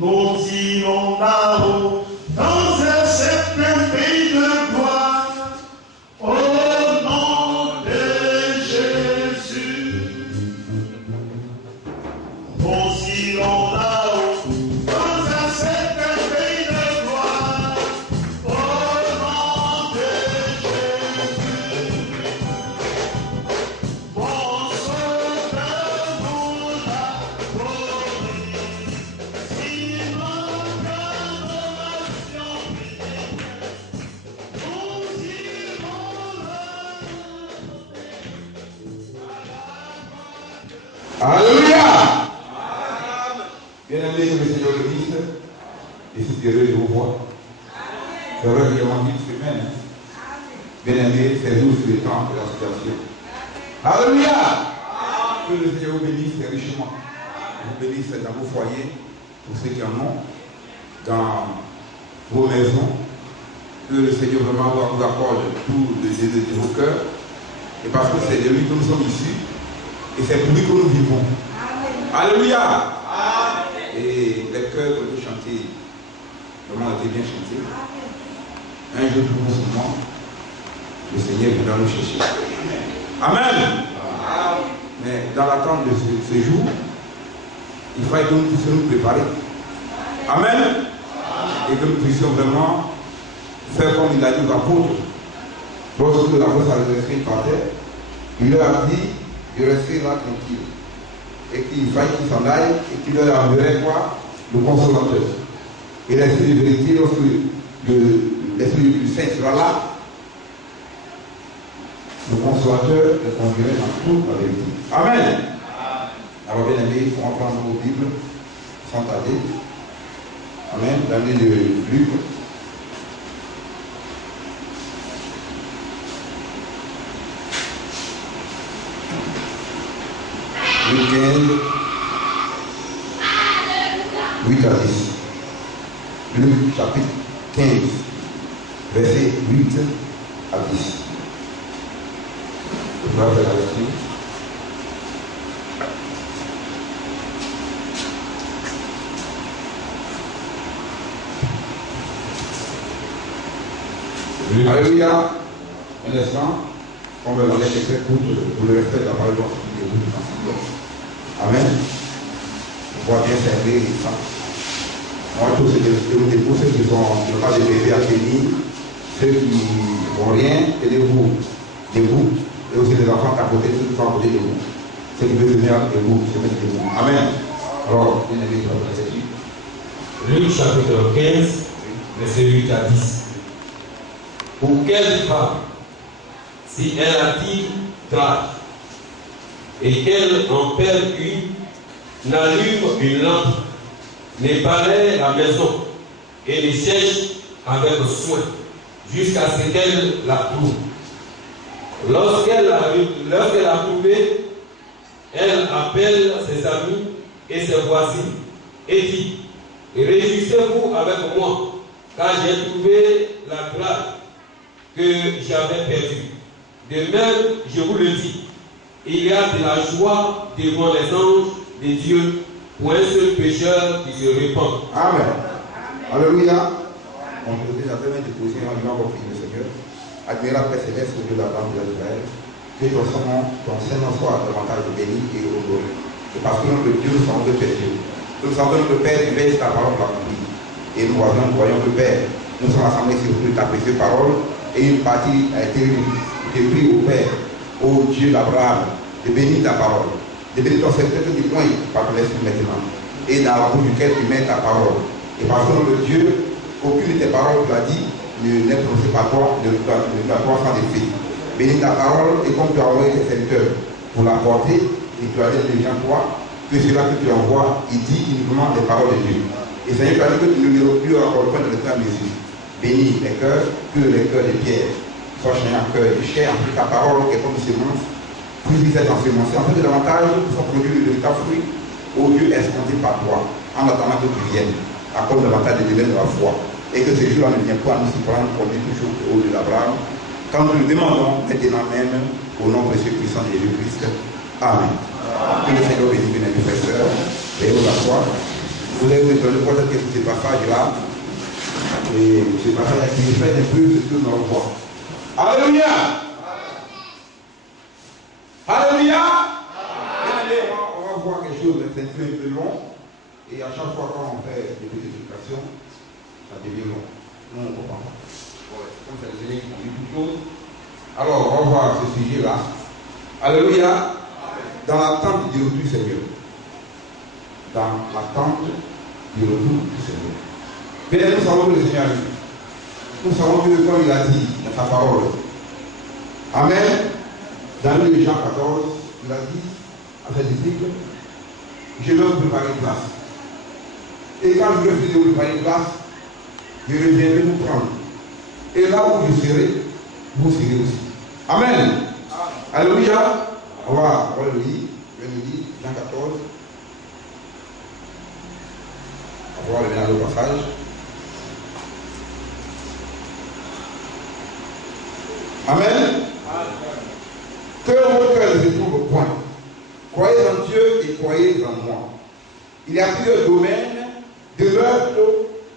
nous irons là-haut, dans un certain pays de gloire, au nom de Jésus. Nous irons là-haut, dans un certain pays de gloire, au nom de Jésus. Bon sauveur, nous l'adorons. Si notre adoration brille, nous irons là. Alléluia. Bien-aimés, que le Seigneur le dise, et c'est heureux de vous voir. C'est vrai qu'il y a manqué une semaine. Bien-aimés, c'est nous sur le temps de la situation. Alléluia. Que le Seigneur vous bénisse richement. Vous bénisse dans vos foyers, pour ceux qui en ont, dans vos maisons. Que le Seigneur vraiment vous accorde tout le désir de vos cœurs. Et parce que c'est de lui que nous sommes issus, et c'est pour lui que nous vivons. Alléluia. Et les cœurs que vous chantez, vraiment été bien chantés. Un jour pour vous seulement, le Seigneur viendra nous chercher. Amen. Mais dans l'attente de ce jour, il faut que nous puissions nous préparer. Amen. Et que nous puissions vraiment faire comme il a dit aux apôtres. Lorsque la voix s'est écrite par terre, il leur a dit de rester là tranquille. Et qu'il faille qu'ils s'en aillent et qu'il leur enverrait quoi? Le consolateur. Et l'esprit de vérité, lorsque l'esprit du Saint sera là, le consolateur les conduirait dans toute la vérité. Amen. Alors bien aimés, il faut reprendre vos Bibles sans tarder. Amen. Dans le livre de Luc. Luc 15, 8 à 10. Luc chapitre 15, verset 8 à 10. Je vais faire la lecture. Alléluia. Un instant, on va laisser très court pour le respect de la parole de Dieu. Amen. On voit bien servir les femmes. Moi, tous ceux qui sont pas des bébés à tenir, ceux qui n'ont rien, aidez-vous. Debout. Et aussi les enfants à côté, ceux qui sont à côté de vous. Ceux qui veulent venir debout, se mettre debout. Amen. Alors, bien aimé, Luc chapitre 15, verset 8 à 10. Pour quelle femme, si elle a 10 drachmes et qu'elle en perd une, n'allume une lampe, ne balaie la maison et les cherche avec soin jusqu'à ce qu'elle la trouve. Lorsqu'elle l'a trouvée, elle appelle ses amis et ses voisines et dit: réjouissez-vous avec moi, car j'ai trouvé la grâce que j'avais perdue. De même, je vous le dis, il y a de la joie devant les anges de Dieu pour un seul pécheur qui se répand. Amen. Alléluia. On peut déjà très bien déposer en lui encore prier le Seigneur. Admirable Père Céleste, au Dieu de la grande de l'Israël, que ton Seigneur soit davantage béni et honoré. Et parce que notre Dieu, nous savons que tu es Dieu. Nous savons que notre Père, tu veilles ta parole pour l'accomplir. Et nous voyons que Père, nous sommes assemblés sur ta précieuse parole. Et une partie a été prise au Père, au Dieu d'Abraham, de bénir ta parole, de bénir ton secret du point par ton esprit maintenant, et dans la bouche duquel tu mets ta parole. Et parce que notre Dieu, aucune de tes paroles, tu as dit, n'est prononcée par toi, ne doit pas sans effet. Bénis ta parole, et comme tu as envoyé tes serviteurs pour la porter, et tu as dit les gens toi, que cela que tu envoies, il dit uniquement les paroles de Dieu. Et Seigneur, tu as dit que tu ne le plus encore point dans le temps de Jésus. Bénis les cœurs, que les cœurs de pierre soient changés en cœur de chair, en ta parole qui est comme une semence, plus vite en semence, en fait de davantage pour son produit de ta fruit, au Dieu escompté par toi, en attendant que tu viennes, à cause davantage de l'éveil de la foi, et que ce jour-là ne vienne pas nous surprendre comme dit toujours au haut de l'Abraham, quand nous le demandons maintenant même, au nom précieux puissant de Jésus-Christ. Amen. Que le Seigneur bénisse, bien aimés frères et sœurs, et au la foi. Vous allez vous étonner peut-être que ce passage-là, et ce passage-là qui fait un peu ce que nous voit. Alléluia! Alléluia! On va voir quelque chose d'un peu long, et à chaque fois quand on fait des petites explications, ça devient long. Non, on ne comprend pas. Comme c'est les élèves qui ont dit toutes choses. Alors, on va voir ce sujet-là. Alléluia! Dans l'attente du retour du Seigneur. Dans l'attente du retour du Seigneur. Bien, nous savons que le Seigneur a dit. Nous savons que comme il a dit dans sa parole. Amen. Dans le livre de Jean 14, il a dit à ses disciples, je vais vous préparer une place. Et quand je vais vous préparer une place, je reviendrai vous prendre. Et là où je serai, vous serez aussi. Amen. Alléluia. On va le lire. Je vais le lire, Jean 14. On va revenir au passage. Amen. Que votre cœur ne se trouve au point. Croyez en Dieu et croyez en moi. Il y a plusieurs domaines de l'œuvre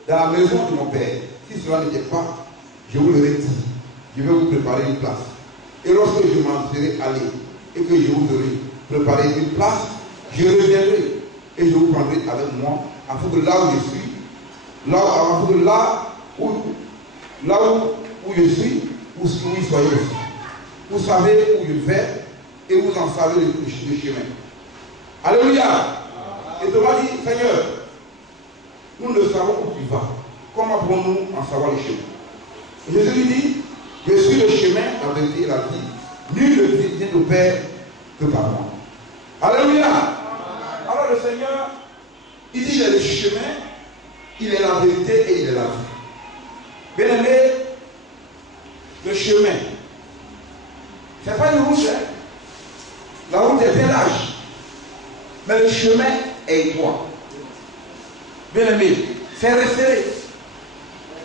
dans la maison de mon Père. Si cela n'était pas, je vous l'aurais dit. Je vais vous préparer une place. Et lorsque je m'en serai allé et que je vous aurai préparé une place, je reviendrai et je vous prendrai avec moi, afin que là où je suis, là où je suis, vous soyez aussi. Vous savez où je vais et vous en savez le chemin. Alléluia. Et Thomas dit, Seigneur, nous ne savons où tu vas. Comment pouvons-nous en savoir le chemin? Et Jésus lui dit, je suis le chemin, la vérité et la vie. Nul ne vient au Père que par moi. Alléluia. Alors le Seigneur, il dit, il est le chemin, il est la vérité et il est la vie. Bien aimé, le chemin, ce n'est pas une route, hein? La route est bien large. Mais le chemin est étroit. Bien aimé, c'est resserré.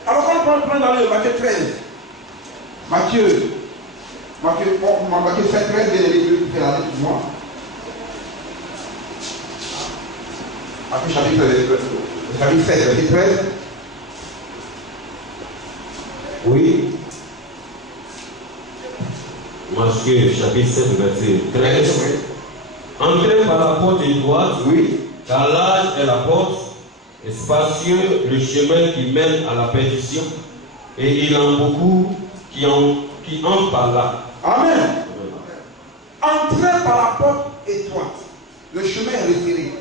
Alors quand on prend dans le Matthieu 13, Matthieu 7, 13, bien aimé, tu fais la lettre pour moi. Matthieu chapitre 16, verset 13. Oui. Matthieu chapitre 7, verset 13. Entrez par la porte étroite, Oui. car large est la porte, et spacieux le chemin qui mène à la perdition, et il y en a beaucoup qui entrent par là. Amen. Entrez par la porte étroite. Le chemin est resserré.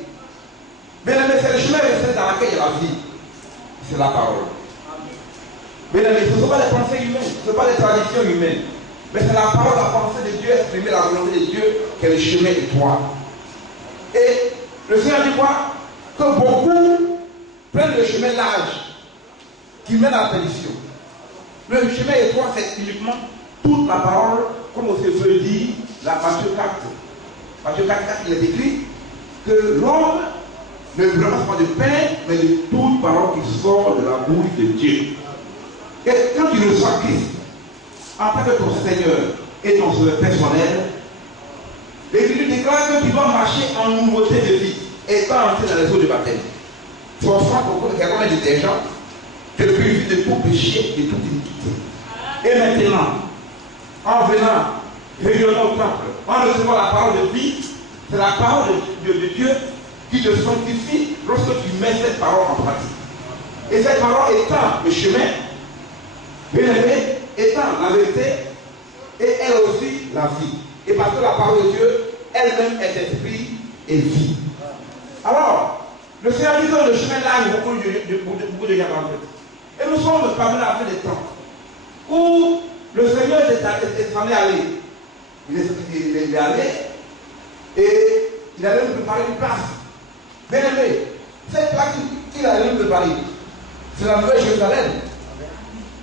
Bien aimé, c'est le chemin resserré dans lequel il y a la vie. C'est la parole. Bien aimé, ce ne sont pas les pensées humaines, ce ne sont pas les traditions humaines. Mais c'est la parole, la pensée de Dieu, exprimer la volonté de Dieu, qui est le chemin étroit. Et le Seigneur dit quoi? Que beaucoup prennent le chemin large, qui mène à la perdition. Le chemin étroit, c'est uniquement toute la parole, comme aussi veut dire la Matthieu 4. Matthieu 4, il est écrit que l'homme ne vivra pas de pain, mais de toute parole qui sort de la bouche de Dieu. Et quand tu reçois Christ, en tant que ton Seigneur et ton Sauveur personnel, l'Écriture déclare que tu dois marcher en nouveauté de vie et pas entrer dans les eaux de baptême. Ton sang, pour que quelqu'un dit des gens, te purifie de tout péché et de toute iniquité. Et maintenant, en venant, réunionnant au temple, en recevant la parole de vie, c'est la parole de Dieu qui te sanctifie lorsque tu mets cette parole en pratique. Et cette parole étant le chemin, bien aimé, étant la vérité, et elle aussi la vie. Et parce que la parole de Dieu, elle-même est esprit et vie. Alors, le Seigneur dit que le chemin là, il y a beaucoup de gens en fait. Et nous sommes parmi la fin des temps, où le Seigneur s'en est allé. Il est allé, et il allait nous préparer une place. Bien aimé, cette place qu'il allait nous préparer, c'est la nouvelle Jérusalem.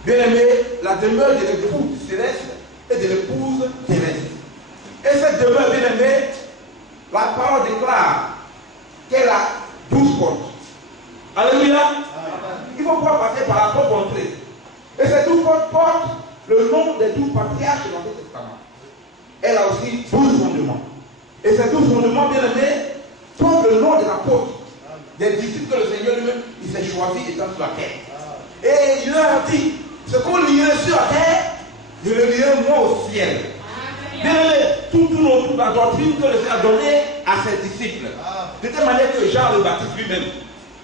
Bien aimé, la demeure de l'époux céleste et de l'épouse terrestre. Et cette demeure, bien aimée, la parole déclare qu'elle a 12 portes. Alléluia. Il faut pouvoir passer par la porte d'entrée. Et ces 12 portes portent le nom des 12 patriarches de l'Ancien Testament. Elle a aussi 12 fondements. Et ces 12 fondements, bien aimés, portent le nom de l'apôtre. des disciples que le Seigneur lui-même, il s'est choisi étant sur la terre. Et il leur a dit, ce qu'on lirait sur la terre, je le lirai moi au ciel. Bien aimé, tout autour de la doctrine que le Seigneur a donnée à ses disciples. De telle manière que Jean le Baptiste lui-même,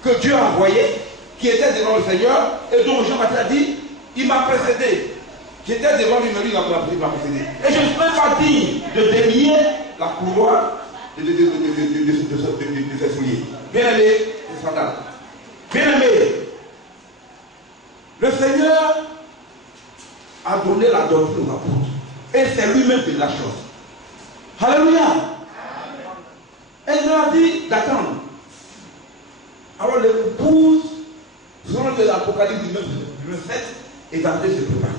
que Dieu a envoyé, qui était devant le Seigneur, et dont Jean-Baptiste a dit, il m'a précédé. J'étais devant lui, mais lui, il m'a précédé. Et je ne suis même pas digne de délier la couloir de ses souliers. Bien aimé, les sandales. Bien aimé, le Seigneur a donné la doctrine aux apôtres. Et c'est lui-même qui la chose. Alléluia. Et il leur a dit d'attendre. Alors l'épouse, selon l'Apocalypse du 7, est en train de se préparer.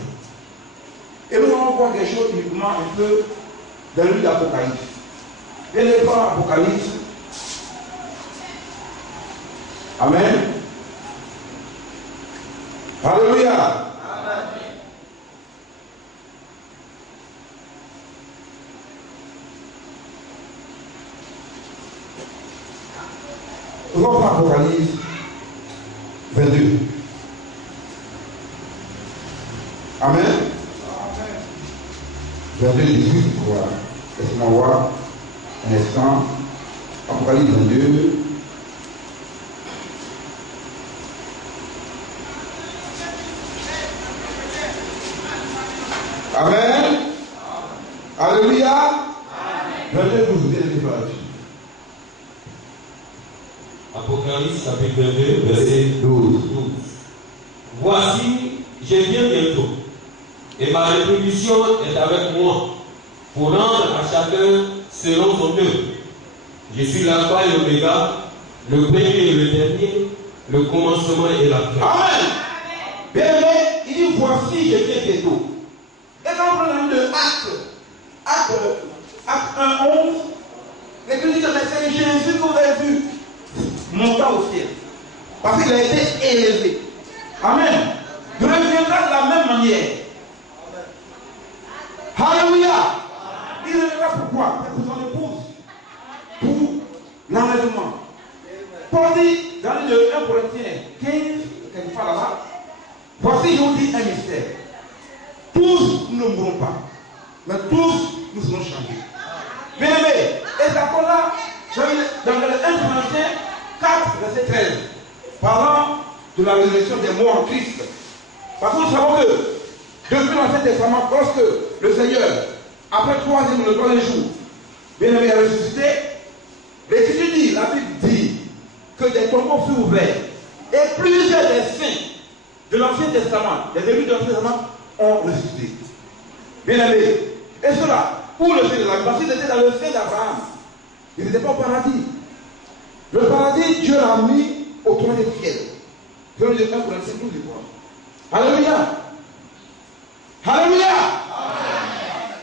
Et nous allons voir quelque chose uniquement un peu dans le livre d'Apocalypse. Et les fois Apocalypse. Amen. Alléluia. Amen. Nous allons voir Apocalypse 22. Amen. 22, 18, voilà. Laissez-moi voir un instant. Apocalypse 22. Amen. Alléluia. 22, 12, bien les pages. Apocalypse chapitre 22, verset 12. Voici, je viens bientôt, et ma rétribution est avec moi, pour rendre à chacun selon son œuvre. Je suis l'alpha et l'oméga, le premier et le dernier, le commencement et la fin. Amen. Bien aimé, il dit voici, je viens bientôt. Et quand on prend le acte 1, 11, l'Église dit que c'est Jésus que vous avez vu montant au ciel. Parce qu'il a été élevé. Amen. Il reviendra de la même manière. Alléluia. Il reviendra pourquoi? C'est pour son épouse. Pour l'enlèvement. Paul dit dans le 1 Corinthiens 15, quelque part là-bas, voici, je vous dis un mystère. Tous nous ne mourrons pas, mais tous nous serons changés. Bien aimé, et d'accord là, dans le 1 Corinthiens 4, verset 13, parlant de la résurrection des morts en Christ. Parce que nous savons que depuis l'Ancien Testament, lorsque le Seigneur, après le troisième jour, bien aimé, a ressuscité, l'Écriture dit, la Bible dit que des tombeaux furent ouverts et plusieurs des saints de l'Ancien Testament, des élus de l'Ancien Testament, ont ressuscité. Bien aimé, et cela, pour le sein de la parce qu'ils étaient dans le sein d'Abraham. Ils n'étaient pas au paradis. Le paradis, Dieu l'a mis au trône des ciel. Je le dis 1 Corinthiens 12, Alléluia. Alléluia.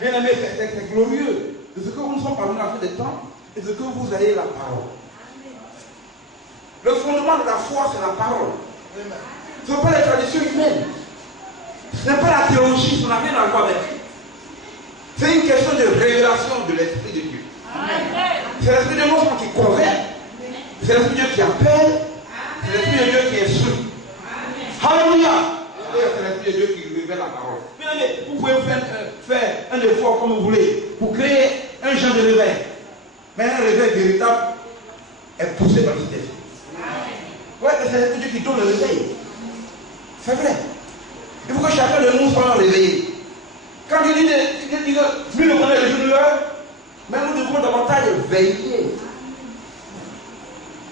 Bien aimé, c'est glorieux de ce que vous nous sommes parvenus à la fin des temps et de ce que vous avez la parole. Le fondement de la foi, c'est la parole. Ce n'est pas les traditions humaines. Ce n'est pas la théologie, ça n'a rien à voir avec. C'est une question de révélation de l'Esprit de Dieu. C'est l'Esprit de Dieu qui convainc. C'est l'Esprit de Dieu qui appelle. C'est l'Esprit de Dieu qui instruit. Alléluia. C'est l'Esprit de Dieu qui révèle la parole. Vous pouvez faire un effort comme vous voulez pour créer un genre de réveil. Mais un réveil véritable est poussé par le Saint-Esprit. Ouais, c'est l'Esprit de Dieu qui donne le réveil. C'est vrai. Il faut que chacun de nous soit réveillé. Quand il dit que lui ne connaît le jour de l'heure, mais nous devons davantage veiller.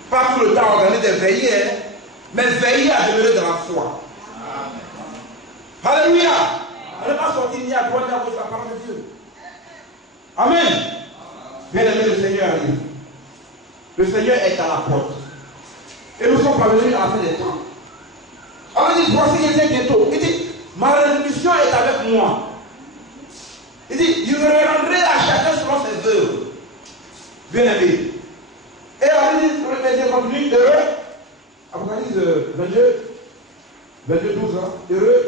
Pas tout le temps organiser de veiller, mais veiller à demeurer dans la foi. Alléluia. On n'est pas sorti ni à droite ni à gauche de la parole de Dieu. Amen. Bien aimé, le Seigneur arrive. Le Seigneur est à la porte. Et nous sommes parvenus à la fin des temps. Alors il dit, voici qu'il vient bientôt. Il dit, ma rédemption est avec moi. Il dit, je rendrai à chacun selon ses œuvres. Bien aimé. Et alors il dit, pour le médias continue, heureux. Apocalypse 22, 12 ans, heureux.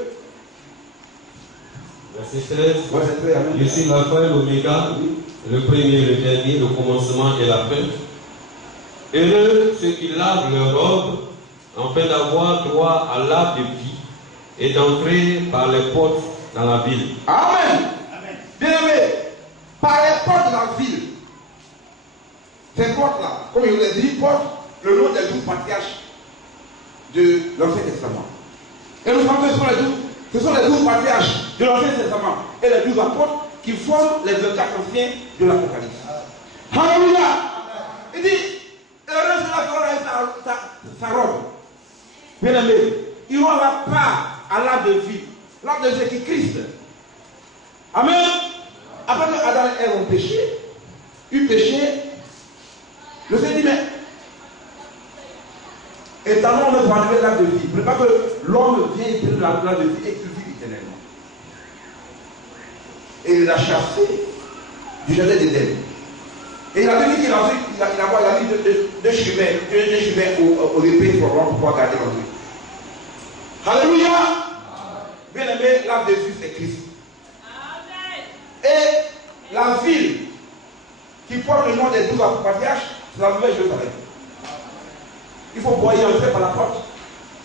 Verset 13. Je suis l'alpha et l'oméga, le premier et le dernier, le commencement et la fin. Heureux ceux qui lavent leurs robes, afin d'avoir droit à l'arbre de vie et d'entrer par les portes dans la ville. Amen. Bien-aimé, par les portes de la ville, ces portes-là, comme je vous l'ai dit, portent le nom des 12 patriarches de l'Ancien Testament. Et nous savons que ce sont les 12 patriarches de l'Ancien Testament et les 12 apôtres qui forment les 24 anciens de l'Apocalypse. Alléluia. Il dit, heureux ceux qui auront sa robe. Bien-aimé, ils auront la part à l'arbre de vie. L'arbre de vie qui est Christ. Amen. Après que Adam et Ève ont péché, le Seigneur dit, mais éternellement, on ne peut enlever l'arbre de vie. Il ne pas que l'homme vienne prendre l'arbre de vie et qu'il vive éternellement. Et il l'a chassé du jardin d'Éden. Et il a dit qu'il a mis deux chemins au épée pour pouvoir garder l'entrée. Alléluia. Bien aimé, l'arbre de vie, c'est Christ. Et la ville qui porte le nom des 12 patriarches, c'est la Nouvelle Jérusalem. Il faut pouvoir y entrer par la porte.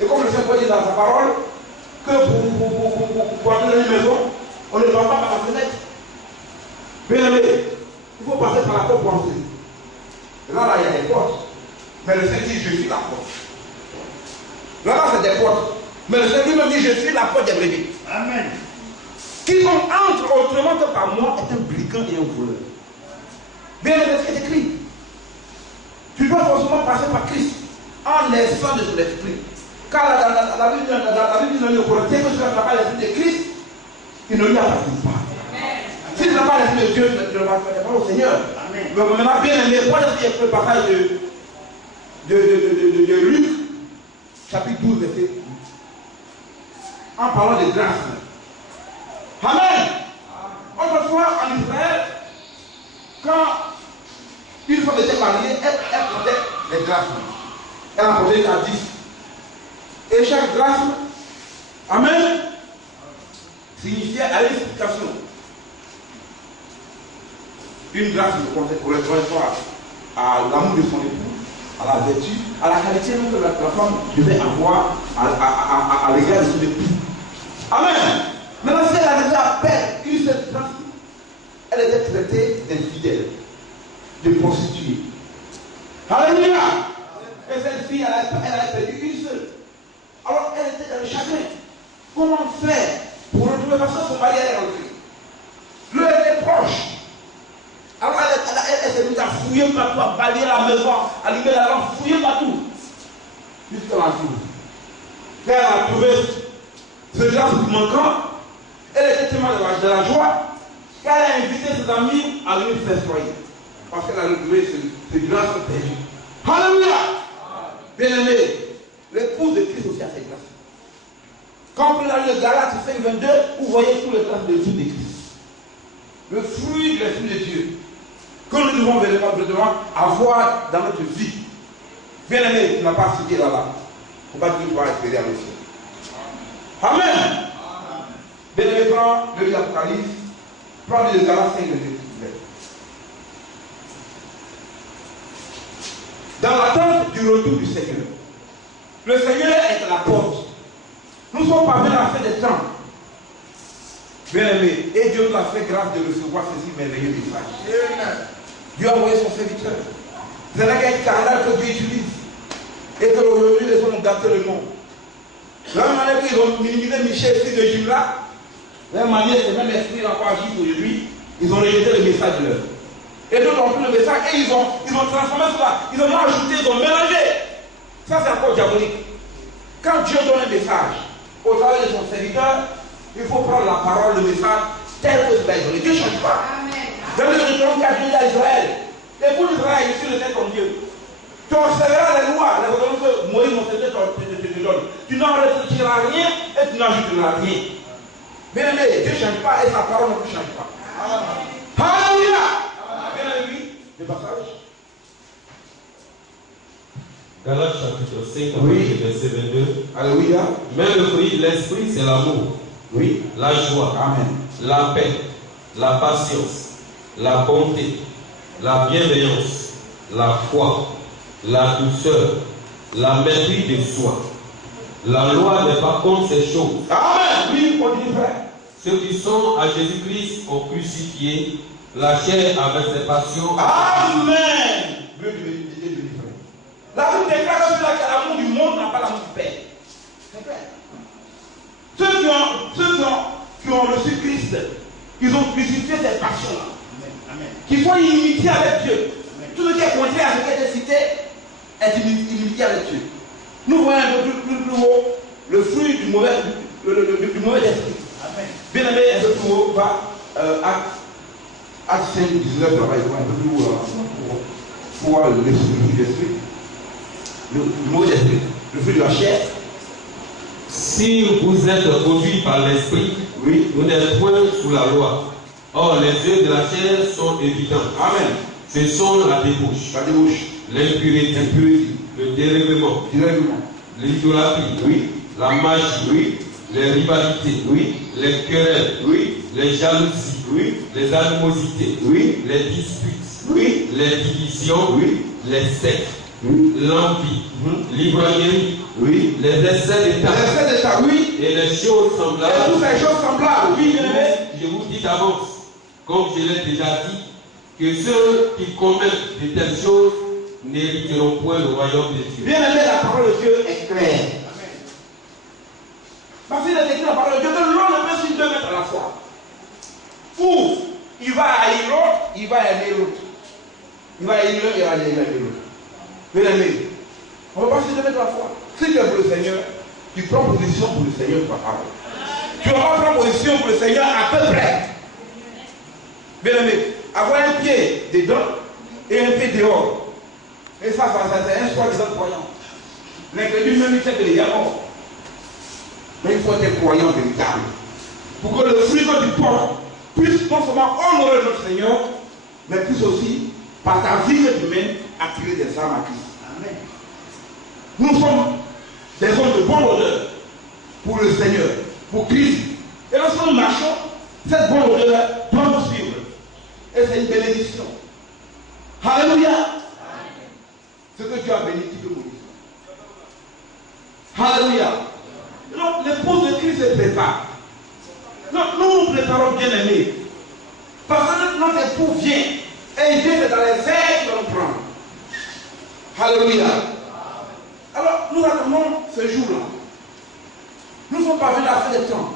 Et comme le Seigneur dit dans sa parole, que pour entrer dans une maison, on ne va pas par la fenêtre. Bien aimé, il faut passer par la porte pour entrer. Là, il y a des portes. Mais le Seigneur dit, je suis la porte. Là, c'est des portes. Mais le Seigneur lui-même dit, je suis la porte des brebis. Amen. Quiconque entre autrement que par moi est un brigand et un voleur. Bien aimé, c'est écrit. Tu dois forcément passer par Christ en naissant de l'esprit. Car la Bible dit dans le Corinthiens que si tu n'as pas l'esprit de Christ, il ne lui appartient pas. Si tu n'as pas l'esprit de Dieu, tu ne vas pas au Seigneur. Amen. Mais maintenant, bien aimé, pourquoi est-ce qu'il y a le passage de Luc, chapitre 12, verset 12, en parlant de grâce. Amen. Autrefois, en Israël, quand une femme était mariée, elle prenait les grâces. Elle en prenait à 10. Et chaque grâce, amen, signifiait à une explication. Une grâce correspond à l'amour de son époux, à la vertu, à la qualité que la femme devait avoir à l'égard de son époux. Amen. Maintenant, si elle avait à peine une seule grâce, elle était traitée d'infidèle, de prostituée. Alléluia. Et cette fille, elle a perdu une seule. Alors, elle était dans le chagrin. Comment faire pour retrouver, parce que son mari est rentré. L'heure était proche. Alors, elle s'est mise à fouiller partout, à balayer la maison, à allumer la lampe, fouiller partout. Jusqu'à la jour. Quand elle a trouvé ce grâce manquant, elle était tellement de la joie qu'elle a invité ses amis à venir s'instruire. Parce qu'elle a retrouvé ce grâce perdu. Alléluia. Bien-aimé, l'épouse de Christ aussi a cette grâce. Quand vous allez le Galates 5:22, vous voyez tout le grâce de Dieu de Christ. Le fruit de l'Esprit de Dieu que nous devons véritablement avoir dans notre vie. Bien-aimé, tu n'as pas cité là-bas. Il ne faut pas dire que tu vas espérer à monsieur. Amen. Bien-aimé, prends le livre d'Apocalypse, prends le Galates 5:22. Dans l'attente du retour du Seigneur, le Seigneur est à la porte. Nous sommes parvenus à la fin des temps. Bien-aimé, et Dieu nous a fait grâce de recevoir ceci merveilleux message. Dieu a envoyé son serviteur. C'est là qu'il y a un canal que Dieu utilise. Et que aujourd'hui, les hommes ont gâté le monde. De la même manière qu'ils ont minimisé Michel, fils de Jimla, de la même manière, c'est même esprit encore agit aujourd'hui, ils ont rejeté le message de l'heure. Et d'autres ont pris le message et ils ont transformé cela. Ils ont ajouté, ils ont mélangé. Ça, c'est encore diabolique. Quand Dieu donne un message au travers de son serviteur, il faut prendre la parole, le message, tel que c'est donné. Dieu ne change pas. Dans le Deutéronome 4, Dieu dit à Israël, écoute Israël, je suis le Seigneur ton Dieu. Tu observeras les lois, les ordonnances que Moïse, mon serviteur, te donne. Tu n'en retireras rien et tu n'ajouteras rien. Bien aimé, Dieu ne change pas et sa parole ne change pas. Alléluia. Bien aimé, le passage. Galates chapitre 5, Oui. verset 22. Alléluia. Mais le fruit de l'esprit, c'est l'amour, Oui. la joie, Amen. la paix, la patience, la bonté, la bienveillance, la foi, la douceur, la maîtrise de soi. La loi n'est pas contre ces choses. Amen. Oui, on dit frère. Ceux qui sont à Jésus-Christ ont crucifié la chair avec ses passions. Amen. La Bible déclare que l'amour du monde n'a pas l'amour du Père. C'est clair. Ceux qui ont reçu Christ, ils ont crucifié ces passions-là. Qui font inimitié avec Dieu. Amen. Tout ce qui est contraire à ce qui a été cité est inimitié avec Dieu. Nous voyons un peu plus haut le fruit du mauvais esprit. Bien aimé, un peu plus haut va Acte 5, 19, là-bas, il voit un peu plus haut pour voir le fruit de l'esprit. Le mauvais esprit, le fruit de la chair. Si vous êtes conduits par l'esprit, oui, vous n'êtes point sous la loi. Or, les œuvres de la chair sont évidents. Amen. Ce sont la débauche, l'impureté, le dérèglement, l'idolâtrie, oui, la magie, oui, les rivalités, oui, les querelles, oui, les jalousies, oui, les animosités, oui, les disputes, oui, les divisions, oui, les sectes, oui, l'envie, l'ivrognerie, oui, les essais d'État, oui, et les choses semblables. Et toutes ces choses semblables, oui, Je vous dis d'avance, comme je l'ai déjà dit, que ceux qui commettent de telles choses n'hériteront point le royaume de Dieu. Bien aimé, la parole de Dieu est claire. Parce qu'il est écrit la parole de Dieu que l'homme ne peut s'y deux mettre à la fois. Ou il va haïr l'autre, il va aimer l'autre. Il va haïr l'un, il va aimer l'autre. Bien aimé, on ne peut pas s'y deux mettre à la fois. Si tu es pour le Seigneur, tu prends position pour le Seigneur pour ta parole. Tu ne vas pas prendre position pour le Seigneur à peu près. Bien aimé, avoir un pied dedans et un pied dehors. Et ça c'est un choix des autres croyants. L'incrédule même il sait qu'il est mort. Mais il faut être croyant véritable. Pour que le fruit que tu portes puisse non seulement honorer notre Seigneur, mais puisse aussi, par ta vie que tu mènes, attirer des âmes à Christ. Amen. Nous sommes des hommes de bonne odeur pour le Seigneur, pour Christ. Et lorsque nous marchons, cette bonne odeur doit nous suivre. Et c'est une bénédiction. Alléluia. Ce que Dieu a béni, tu peux mourir. Alléluia. Donc, l'épouse de Christ se prépare. Donc, nous nous préparons bien aimés. Parce que notre époux vient. Et il vient dans les airs qu'il va nous prendre. Alléluia. Alors, nous attendons ce jour-là. Nous ne sommes pas venus à la fin des temps.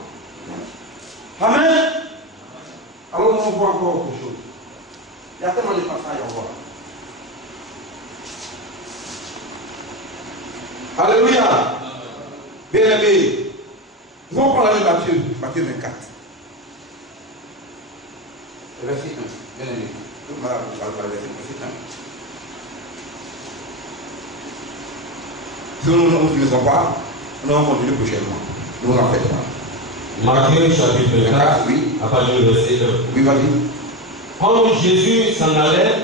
Amen. Alors, nous on voit encore autre chose. Il y a tellement de passages à voir. Alléluia. Bien aimé. Nous allons prendre la Matthieu 24. Verset 1. Bien aimé. Verset 1. Si nous ne finissons pas, nous allons continuer prochainement. Nous en faites pas. Matthieu chapitre 24, oui. à partir du verset 1. Oui, vas-y. Quand Jésus s'en allait,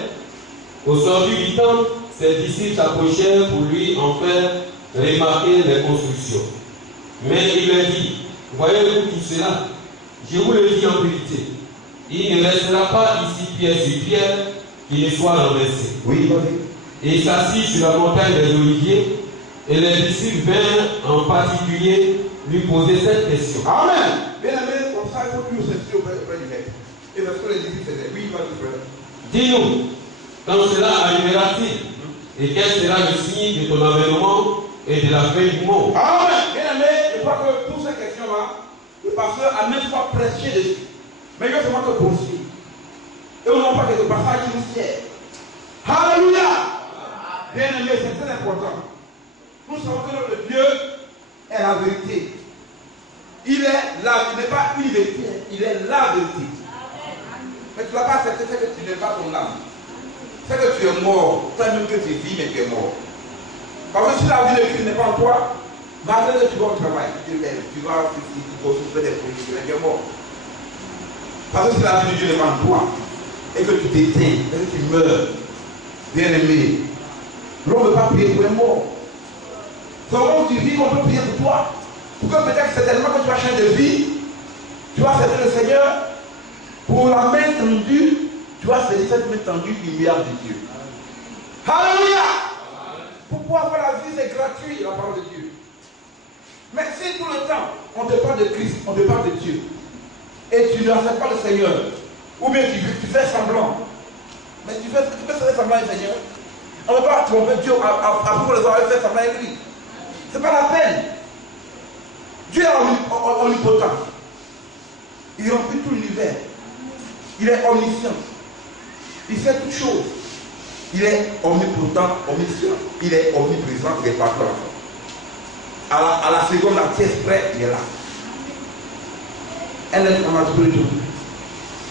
au sortir du temple, ses disciples s'approchèrent pour lui en faire remarquer les constructions. Mais il leur dit, voyez-vous tout cela? Je vous le dis en vérité. Il ne restera pas ici pierre sur pierre qui ne soit renversé. Oui, vas-y. Et il s'assit sur la montagne des Oliviers, et les disciples vinrent en particulier lui poser cette question. Amen. Bien aimé, comme ça, il faut toujours s'inspirer auprès du maître. Et parce que les disciples faisaient, oui, vas-y, frère. Dis-nous, quand cela arrivera-t-il? Et quel sera le signe de ton avènement et de la fin du monde? Amen. Bien aimé, je crois que toutes ces questions-là, le pasteur a même pas prêché dessus. Mais il y a seulement que poursuivre. Et on n'a pas que le passage initial. Alléluia. Bien aimé, c'est très important. Nous savons que notre Dieu est la vérité. Il est là, il n'est pas une vérité, il est la vérité. Mais tu ne l'as pas accepté, c'est que tu n'es pas ton âme. C'est que tu es mort, toi-même que tu vis, mais tu es mort. Parce que si la vie de Christ n'est pas en toi, malgré que tu vas au travail, tu vas souffrir des produits, tu es mort. Parce que si la vie de Dieu n'est pas en toi, et que tu t'éteins, et que tu meurs, bien aimé, l'on ne peut pas prier pour un mort. C'est au moment où tu vis qu'on peut prier pour toi. Pour que peut-être certainement que tu vas changer de vie, tu vas servir le Seigneur pour la main tendue, tu vas saisir cette main tendue lumière de Dieu. Alléluia. pouvoir avoir la vie, c'est gratuit, la parole de Dieu. Mais si tout le temps, on te parle de Christ, on te parle de Dieu, et tu n'acceptes pas le Seigneur, ou bien tu fais semblant, mais tu fais semblant avec le Seigneur, on ne va pas tromper Dieu après les avoir fait semblant avec lui. Ce n'est pas la peine. Dieu est omnipotent. Il remplit tout l'univers. Il est omniscient. Il fait toutes choses. Il est omnipotent, omniscient. Il est omniprésent, il est partout. À la seconde, la pièce près, il est là. Elle est en tout.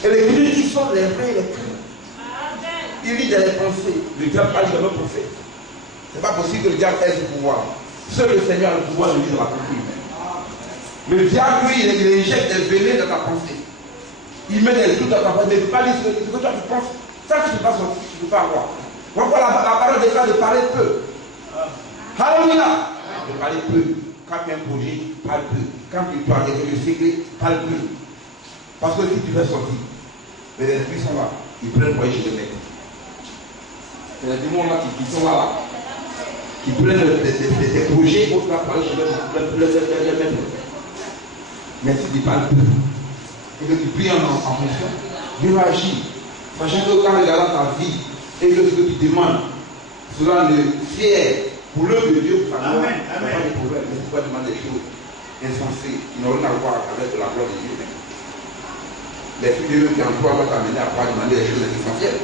Et les critiques qui sont les vrais et les critiques. Il lit dans les pensées. Le diable parle de nos pensées. Ce n'est pas possible que le diable ait ce pouvoir. Seul le Seigneur a le pouvoir de lire dans la pensée humaine. Le diable, lui, il injecte des venins dans ta pensée. Il met des trucs dans ta pensée. Il ne peut pas lire ce que toi tu penses. Ça, tu ne peux pas sortir, tu ne peux pas avoir. Pourquoi la parole de Dieu de parler peu. Alléluia. De parler peu. Quand tu as un projet, parle peu. Quand tu parles de quelque chose, parle peu. Parce que si tu veux sortir, les esprits sont là. Ils prennent pour aller chez le maître. C'est les démons là qui sont là. Qui prennent des projets pour parler chez le maître. Mais si tu parles peu, et que tu pries en fonction, Dieu va agir. Sachant que quand regardant ta vie et que ce que tu demandes, cela le fier pour l'œuvre de Dieu, pour ta gloire, il n'y a pas de problème. Mais tu dois demander des choses insensées qui n'ont rien à voir avec la gloire de Dieu. Les filles de Dieu qui en toi vont t'amener à pouvoir demander des choses essentielles.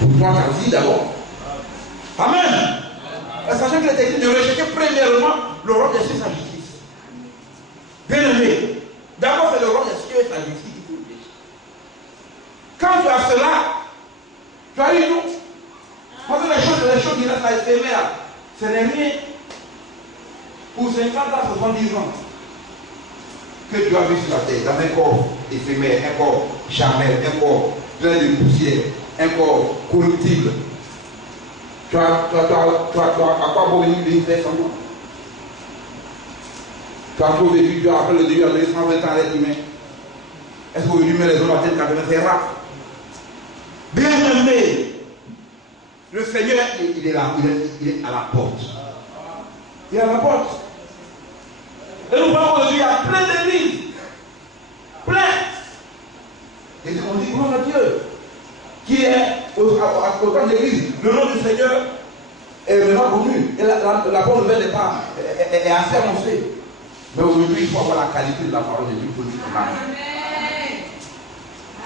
Pour toi, ta vie d'abord. Amen. Sachant que les écrit de rechercher premièrement le roi des cieux et sa justice. Bien aimé, d'abord c'est le roi des cieux et sa justice qui faut chercher. Quand tu as cela, tu as eu tout. Parce que les choses qui restent à éphémères, ce n'est rien. Pour 50 ans, 70 ans, que tu as vu sur la terre, dans un corps éphémère, un corps charnel, un corps plein de poussière, un corps corruptible. Tu as à quoi bon venir faire semblant? Tu as trop vécu, tu as après le début, à 120 ans à l'être humain. Est-ce qu'aujourd'hui, les hommes atteignent 80, c'est rare? Bien aimé, le Seigneur, il est là, il est à la porte. Il est à la porte. Et nous voyons aujourd'hui, il y a plein d'églises. Plein. Et on dit, gloire à Dieu, qui est au temps de l'église. Le nom du Seigneur est vraiment connu. Et la bonne nouvelle n'est pas est assez annoncée. Mais aujourd'hui, il faut avoir la qualité de la parole de Dieu pour lui.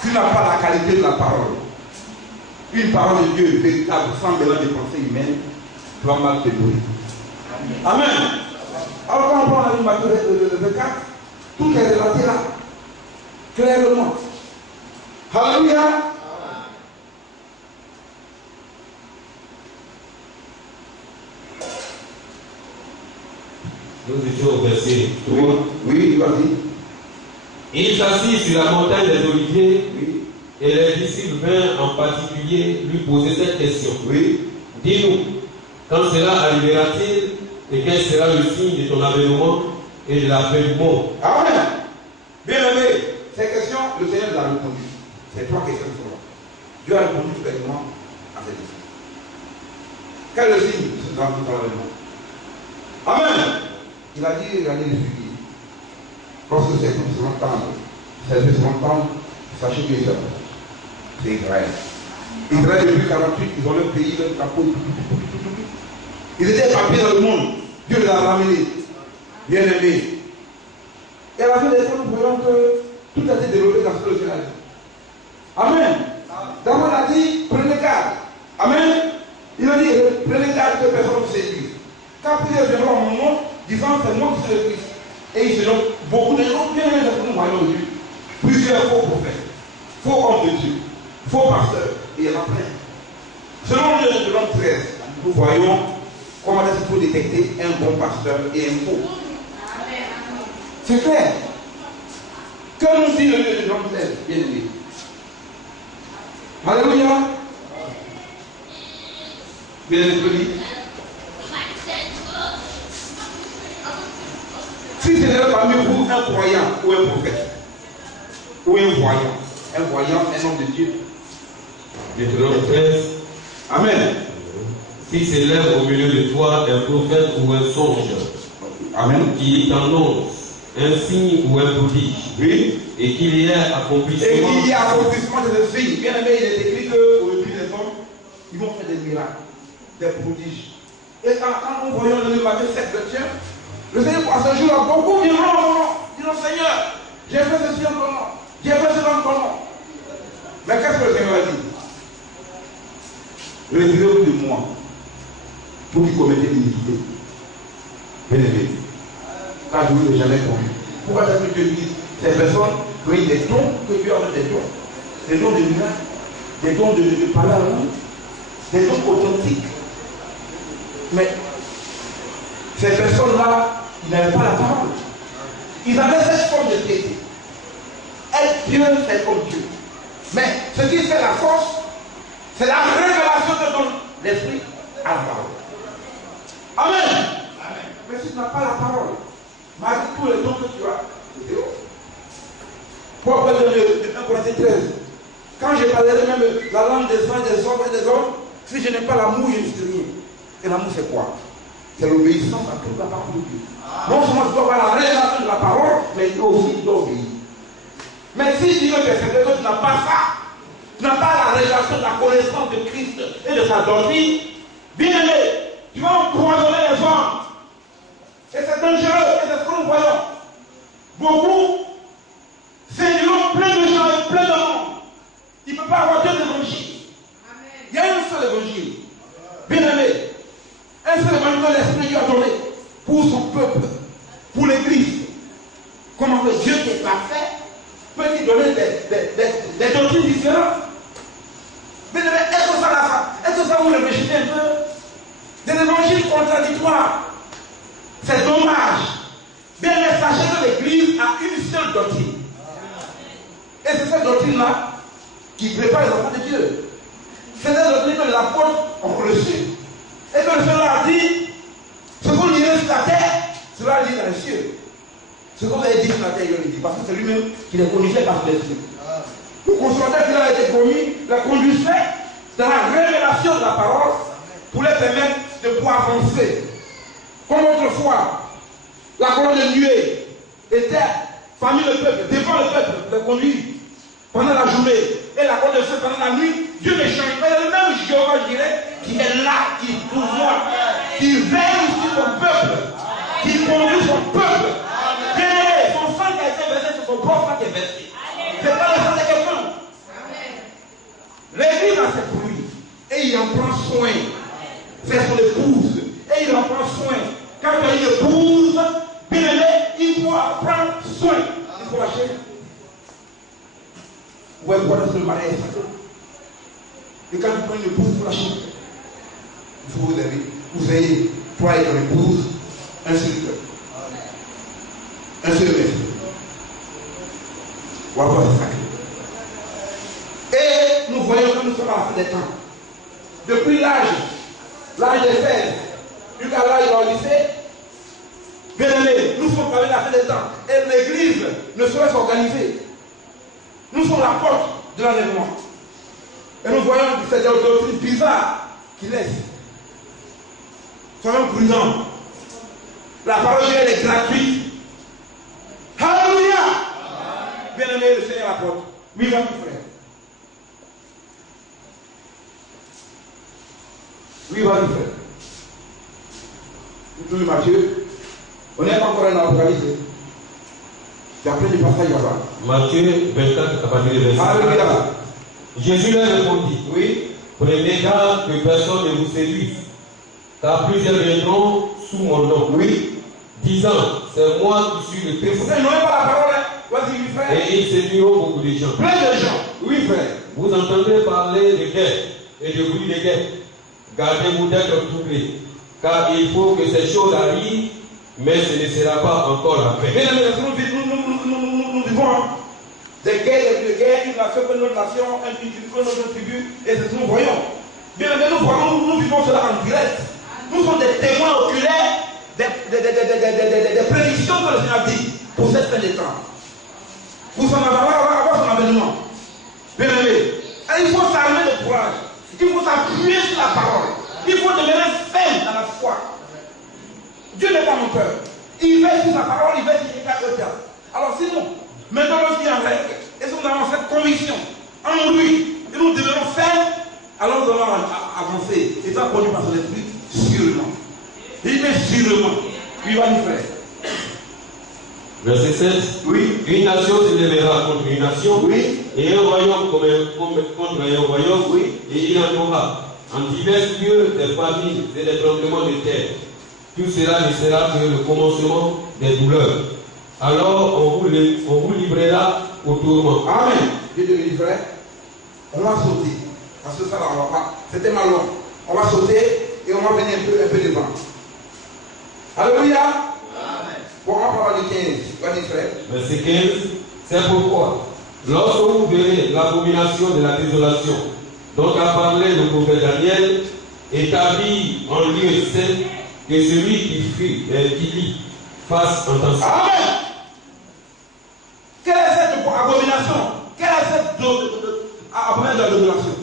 Si tu n'as pas la qualité de la parole, une parole de Dieu véritable, sans mélange de pensées humaines, tu vas mal te brûler. Amen. Alors quand on prend la ligne Matthieu 24, tout est relaté là, clairement. Alléluia. Nous étions au verset 3. Oui, vas-y. Il s'assit sur la montagne des Oliviers, Oui. et les disciples vinrent en particulier lui poser cette question. Oui. Dis-nous, quand cela arrivera-t-il, et quel sera le signe de ton avènement et de la fin du monde? Amen. Bien aimé, ces questions, le Seigneur les a répondues. C'est trois questions qui sont là. Dieu a répondu tout bêtement à ces questions. Quel est le signe de ton avènement? Amen. Il a dit, regardez les figuiers. Lorsque ces gens se entendent, sachez que c'est Israël. Israël, depuis 48, ils ont leur pays, leur drapeau. Ils étaient éparpillés dans le monde. Dieu les a ramenés. Bien aimés. Et à la fin des temps, nous voyons que tout a été développé dans ce que le Seigneur a dit. Amen. D'abord, il a dit, prenez garde. Amen. Il a dit, prenez garde que personne ne vous séduise. Quand plusieurs viendront à mon nom, disant c'est moi qui suis le Christ. Et ils seront beaucoup de gens, bien aimés, que nous voyons aujourd'hui. Plusieurs faux prophètes, faux hommes de Dieu, faux pasteurs, et il y en a plein. Selon le Jean 13, nous voyons comment est-ce qu'il faut détecter un bon pasteur et un faux. C'est clair. Que nous dit le livre de Jean 13, bien aimé? Alléluia. Bien aimé. Si ce n'est pas parmi vous un croyant ou un prophète, ou un voyant, un homme de Dieu. Deutéronome 13. Amen. si s'élève au milieu de toi un prophète ou un songe, Amen. qui t'annonce un signe ou un prodige, Oui. et qu'il y ait accomplissement. Et qu'il y ait accomplissement de ce signe. Bien aimé, il est écrit qu'aujourd'hui, les hommes, ils vont faire des miracles, des prodiges. Et quand nous voyons le Matthieu 7, le Seigneur, à ce jour-là, beaucoup diront en ton nom. Disons, Seigneur, j'ai fait ceci en ton nom. J'ai fait cela en ton nom. Mais qu'est-ce que le Seigneur a dit? Retirez-vous de moi, pour qui commettez l'iniquité. Bien aimé, car je vous ai jamais connu. Pourquoi est-ce que Dieu dit ces personnes qui ont des dons, que Dieu a des dons de miracles, des dons de parler à nous, des dons authentiques. Mais ces personnes-là, ils n'avaient pas la parole. Ils avaient cette forme de piété. Être Dieu, c'est comme Dieu. Mais ce qui fait la force, c'est la révélation que donne l'Esprit à la parole. Amen. Mais si tu n'as pas la parole, malgré tous les dons que tu as, c'est zéro. Pour après de 1 Corinthiens 13, quand je parlerai même la langue des saints, des hommes et des hommes, si je n'ai pas l'amour, je ne suis rien. Et l'amour, c'est quoi? C'est l'obéissance à toute la parole de Dieu. Non seulement tu dois avoir la révélation de la parole, mais il aussi tu dois obéir. Mais si tu veux que tu n'as pas ça, tu n'as pas la révélation de la connaissance de Christ et de sa doctrine, bien aimé, tu vas empoisonner les hommes. Et c'est dangereux, et c'est ce que nous voyons. Beaucoup, c'est plein de gens et plein de monde. Il ne peut pas avoir deux évangiles. Il y a un seul évangile. Bien aimé, un seul évangile que l'Esprit Dieu a donné pour son peuple, pour l'Église. Comment que Dieu qui est parfait peut-il donner des doctrines différentes? Bien aimé, est-ce que ça vous réfléchissez un peu? Des évangiles contradictoires. C'est dommage. Bien aimé, sachez que l'Église a une seule doctrine. Et c'est cette doctrine-là qui prépare les enfants de Dieu. C'est cette doctrine que les apôtres ont reçue. Et que le Seigneur a dit, ce qu'on lirait sur la terre, cela lit dans les cieux. Ce qu'on avait dit sur la terre, il le dit. Parce que c'est lui-même qui les conduisait par l'Esprit. Le consommateur qui a été promis, la conduisait dans la révélation de la parole pour les permettre de pouvoir avancer. Comme autrefois, la colonne de nuée était parmi le peuple, devant le peuple, le conduit pendant la journée, et la colonne de feu pendant la nuit. Dieu ne change pas, le même Jéhovah, je dirais, qui est là, qui pouvoir, qui veille sur son peuple, qui conduit son peuple. Bien, son sang qui a été versé, c'est son propre sang qui est versé. C'est pas le sang de quelqu'un. L'église a ses fruits, et il en prend soin. C'est son épouse, et il en prend soin. Quand il y a une épouse, bien aimé, il doit prendre soin. Il faut lâcher. Ouais, voilà, c'est le mariage sacré. Et quand tu prends une épouse, il faut lâcher. Il faut vous aimer. Vous ayez, toi et ton épouse, un seul cœur. Un seul maître. Voilà, c'est sacré. Et nous voyons que nous sommes à la fin des temps. Depuis l'âge des 16, jusqu'à l'âge du lycée, bien aimé, nous sommes parmi la fin des temps. Et l'église ne saurait s'organiser. Nous sommes la porte de l'enlèvement. Et nous voyons que c'est des doctrines bizarres qui laissent. Soyons prudents. La parole de Dieu est gratuite. Alléluia. Bien aimé, le Seigneur apporte. Oui, va mon frère. Oui, va mon frère. Nous tous Matthieu. On n'est pas encore en Apocalypse. Tu as plein de passages là-bas. Matthieu 24, à partir de verset. Alléluia. Jésus leur répondit, Oui. prenez garde que personne ne vous séduise, car plusieurs viendront sous mon nom, Oui. disant, c'est moi qui suis le Christ. Vous n'avez pas la parole, hein? Vas-y, oui, frère. Et ils séduiront beaucoup de gens. Plein de gens. Oui, frère. Vous entendrez parler de guerre et de bruit de guerre. Gardez-vous d'être troublés, car il faut que ces choses arrivent, mais ce ne sera pas encore la fin. Bien aimé, nous vivons des guerres, des guerres, une nation que notre nation, un tribu que notre tribu, et c'est ce que nous voyons. Bien aimé, nous vivons cela en direct. Nous sommes des témoins oculaires des prédictions que le Seigneur dit pour cette fin des temps. Pour avoir son avènement. Bien aimé, il faut s'armer de courage. Il faut s'appuyer sur la parole. Il faut devenir Il veille sur sa parole, il veille sur chaque terme. Alors sinon, maintenant lorsqu'il y a un règle, et si nous avons cette conviction en lui, et nous devenons faire, alors nous allons avancer. Et ça conduit par son esprit, sûrement. Il met sûrement. Il va nous faire. Verset 7. Oui. Une nation se lèvera contre une nation, Oui. et un royaume contre un royaume, Oui. et il en aura en divers lieux des famines et des tremblements de terre. Tout cela ne sera que le commencement des douleurs. Alors on vous livrera au tourment. Amen. Dieu te livrait. On va sauter. Parce que ça, là, on va pas. C'était mal long. On va sauter et on va venir un peu devant. Alléluia. Amen. Bon, on va parler de 15. Vas-y, frère. Verset 15. C'est pourquoi, lorsque vous verrez l'abomination de la désolation, dont a parlé le prophète Daniel, établi en lieu saint, que celui qui lit fasse entendre. Amen. Quelle est cette abomination? Quelle est cette abomination de la désolation?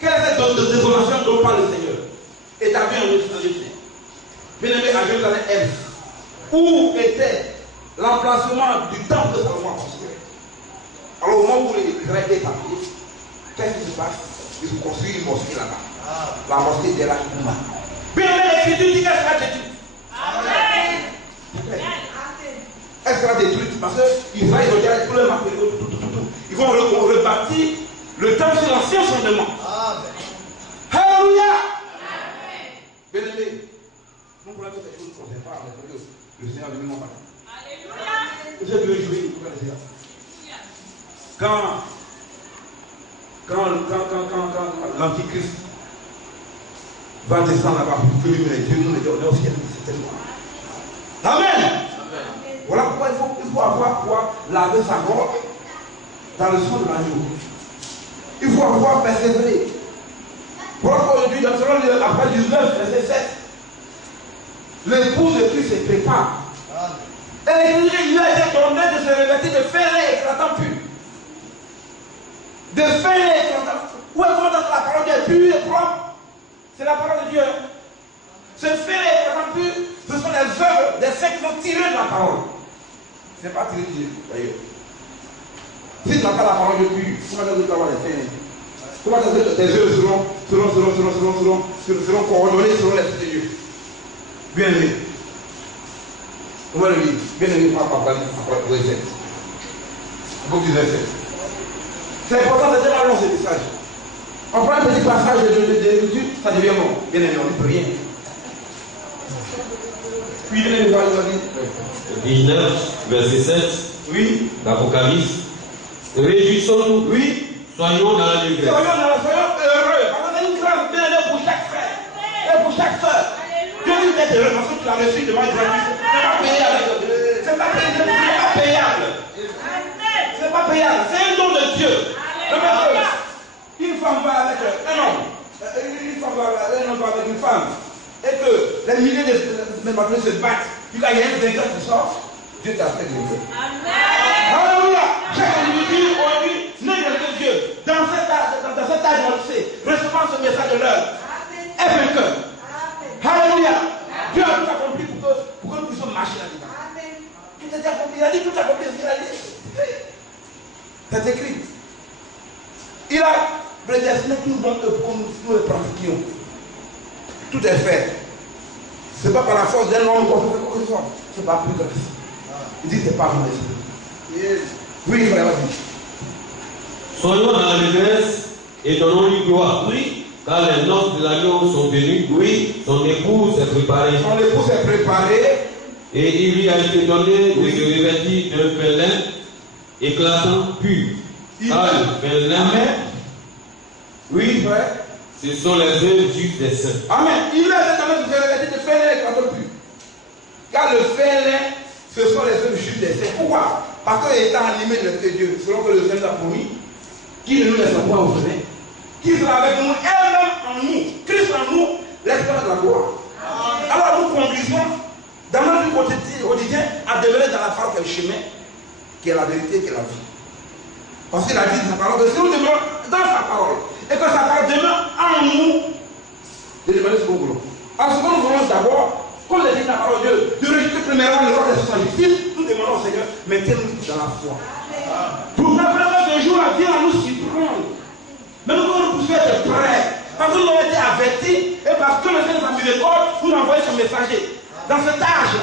Quelle est cette désolation dont parle le Seigneur? Établi en lieu saint. Bien aimé, à Jérusalem, F. Où était l'emplacement du temple de Salomon construit? Alors au moment où les Grecs étaient établis, qu'est-ce qui se passe? Ils ont construit une mosquée là-bas. La mosquée de la Kouma. Bien aimé, l'Écriture dit qu'elle sera détruite. Amen. Elle sera détruite parce qu'ils vont regarder tous les matériaux, tout. Ils vont rebâtir le temple sur l'ancien fondement. Alléluia. Bien aimé, non pour la faire des choses qu'on ne sait pas, le Seigneur lui m'en parle. Alléluia. Vous avez joué, vous pouvez le dire. Quand l'Antichrist va descendre là-bas pour que lui les dieux, nous les donnons au ciel, c'est tellement. Amen. Voilà pourquoi il faut avoir quoi laver sa robe dans le sang de l'agneau. Il faut avoir persévéré. Voilà pourquoi aujourd'hui, dans après 19, verset 7, l'épouse de Christ se prépare. Et il a été demandé de se revêtir de fêlés éclatants purs. De fêlés éclatants. Où est-ce qu'on la parole de Dieu est pure et propre? C'est la parole de Dieu. Ce fêlés éclatants purs, ce sont les œuvres des saints qui sont tirés de la parole. Ce n'est pas tiré de Dieu, d'ailleurs. Si tu n'as pas la parole de Dieu, comment tu vas avoir les fêlés? Comment tes œuvres seront coordonnées selon l'esprit de Dieu? Bien aimé. On va le lire. Bien aimé, papa, pour les aides. Beaucoup de versets. C'est important, c'est tellement long ce message. On prend un petit passage de l'écriture, ça devient long. Bien aimé, on ne peut rien. Puis bien aimé, vas-y. 19, verset 7. Oui. L'Apocalypse. Réjouissons-nous. Oui. Soyons dans la dégresse. Soyons heureux. Parce que c'est une grâce bien pour chaque frère. Et pour chaque soeur. Dieu dit d'être heureux parce que tu l'as reçu devant Israël. C'est pas payable. C'est pas payable. C'est pas payable. C'est un don de Dieu. Une femme va avec un homme. Une femme va avec une femme. Et que les milliers de matrices se battent. Puis là, il y a un vainqueur qui sort. Dieu t'a fait de Dieu. Alléluia. Chaque individu aujourd'hui né de Dieu. Dans cet âge, on le sait. Recevant ce message de l'heure. Est vainqueur. Alléluia. Dieu a tout accompli pour que nous puissions marcher là-dedans. Tout est accompli. Il a dit tout accompli. C'est écrit. Il a prédestiné tout le monde pour que nous le pratiquions. Tout est fait. Ce n'est pas par la force d'un homme qu'on fait quoi que ce soit. Ce n'est pas plus que ça. Il dit c'est pas mon esprit. Oui, frère, vas-y. Soyons dans la dégresse et donnons-lui gloire. Oui. Car les noces de l'agneau sont venues. Oui. Son épouse s'est préparée. Son épouse est préparée. Et il lui a été donné de se revêtir d'un félin éclatant pur. Car le félin, oui, frère. ce sont les œuvres justes des saints. Amen. Il lui a été donné de se revêtir de félin éclatant pur. Car le félin, ce sont les œuvres justes des saints. Pourquoi? Parce qu'il est animé de Dieu, selon que le Seigneur nous a promis, qui ne nous laisse pas au félin, qui sera avec nous, elle-même en nous, Christ en nous, l'expérience de la gloire. Alors nous conduisons dans notre vie quotidien à demeurer dans la parole qui est le chemin, qui est la vérité, qui est la vie. Parce qu'il a dit dans sa parole que si nous demeurons dans sa parole et que sa parole demeure en nous, de demander ce que nous voulons. Alors ce que nous voulons d'abord, comme l'a dit la parole de Dieu, de rejeter premièrement le roi de sa justice, nous demandons au Seigneur, mettez-nous dans la foi. Pour vraiment qu'un jour la vie va nous surprendre. Mais nous devons tous être prêts. Parce que nous avons été avertis et parce que le Seigneur de la miséricorde nous a envoyé son messager. Dans cet âge,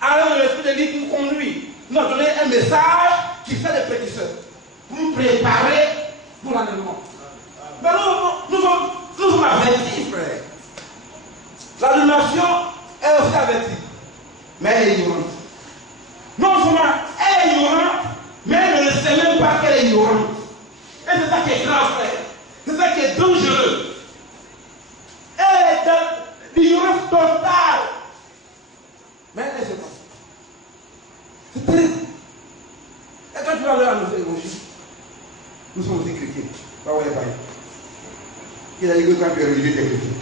alors l'Esprit de Dieu nous conduit. Nous a donné un message qui fait des pétisseurs. Pour nous préparer pour l'enlèvement. Mais nous sommes avertis, frère. La nation est aussi avertie. Mais elle est ignorante. Non seulement elle est ignorante, mais elle ne sait même pas qu'elle est ignorante. Et c'est ça qui est grave, frère. C'est ça qui est dangereux. Elle est dans l'ignorance totale. Mais elle ne sait pas. C'est terrible. Et quand tu vas leur annoncer l'évangile, nous sommes aussi chrétiens. Pas où elle est pas. Il a dit que quand tu es religieux, tu es chrétien.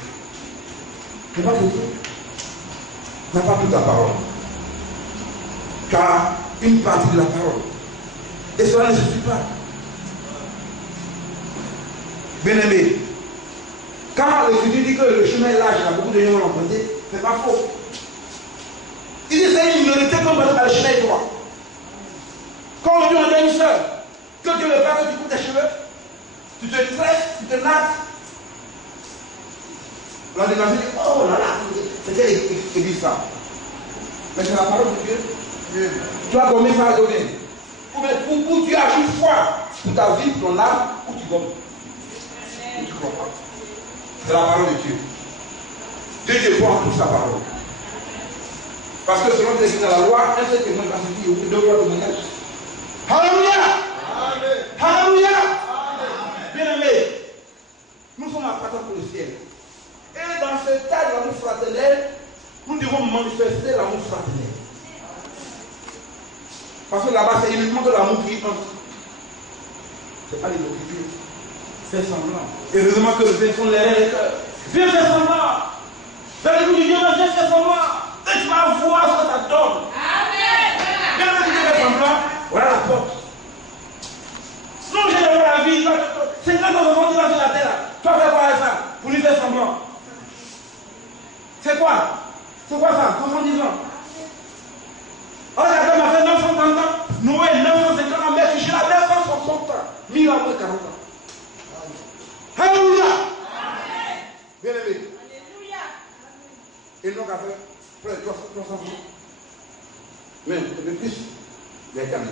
Tu n'es pas chrétien. Tu n'as pas toute la parole. Tu as une partie de la parole. Et cela ne suffit pas. Bien-aimé, quand le Christ dit que le chemin est large, il y a beaucoup de gens qui l'ont emprunté, ce n'est pas faux. Il dit que c'est une minorité comme le chemin est droit. Quand on dit on est une soeur, que Dieu veut pas que tu coupes tes cheveux, tu te tresses, tu te nattes. L'on dit, oh là là, c'est quelle église ça? Mais c'est la parole de Dieu. Tu as dormi sans la donner. Ou tu as une foi pour ta vie, pour ton âme, ou tu gommes. Ou tu crois pas. C'est la parole de Dieu. Dieu dépend toute sa parole. Parce que selon les écrits de la loi, un seul témoin va suffire au bout de 2 mois de témoignage. Alléluia! Alléluia! Bien-aimés, nous sommes à partir pour le ciel. Et dans ce tas de l'amour fraternel, nous devons manifester l'amour fraternel. Parce que là-bas, c'est uniquement de l'amour qui entre. Ce n'est pas l'hypocrisie. Fais semblant. Heureusement que le Dieu font les cœurs. Viens faire semblant. Dans le bout du Dieu, viens faire semblant. Et tu vas voir ce que ça donne. Amen. Viens faire semblant. Voilà la porte. Non, j'ai donné la vie. C'est quand on va monter sur la terre. Tu vas faire quoi avec ça? Pour lui faire semblant. C'est quoi? C'est quoi ça? 70 ans. Oh, la dame a fait 950 ans. Noé, 950 ans. Mais je la 960 ans. 1000 ans après 40 ans. Alléluia. Bien aimé. Alléluia. Et donc, après, près de 300 ans. Même, le plus, il a été amené.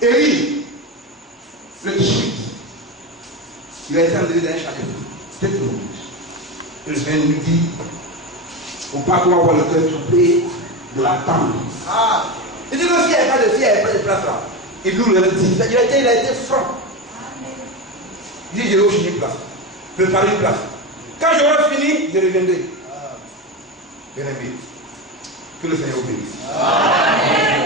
Élie, le Tishbite, il a été amené dans un château. Peut-être que nous. Et le Seigneur nous dit, on ne peut pas avoir le cœur troublé de l'attendre. Ah. Il dit que s'il n'y avait pas de place là, il nous le dit. Il a été franc. Il dit, je vais aussi une place. Préparer une place. Quand j'aurai fini, je reviendrai. Bien aimé. Que le Seigneur vous bénisse. Amen.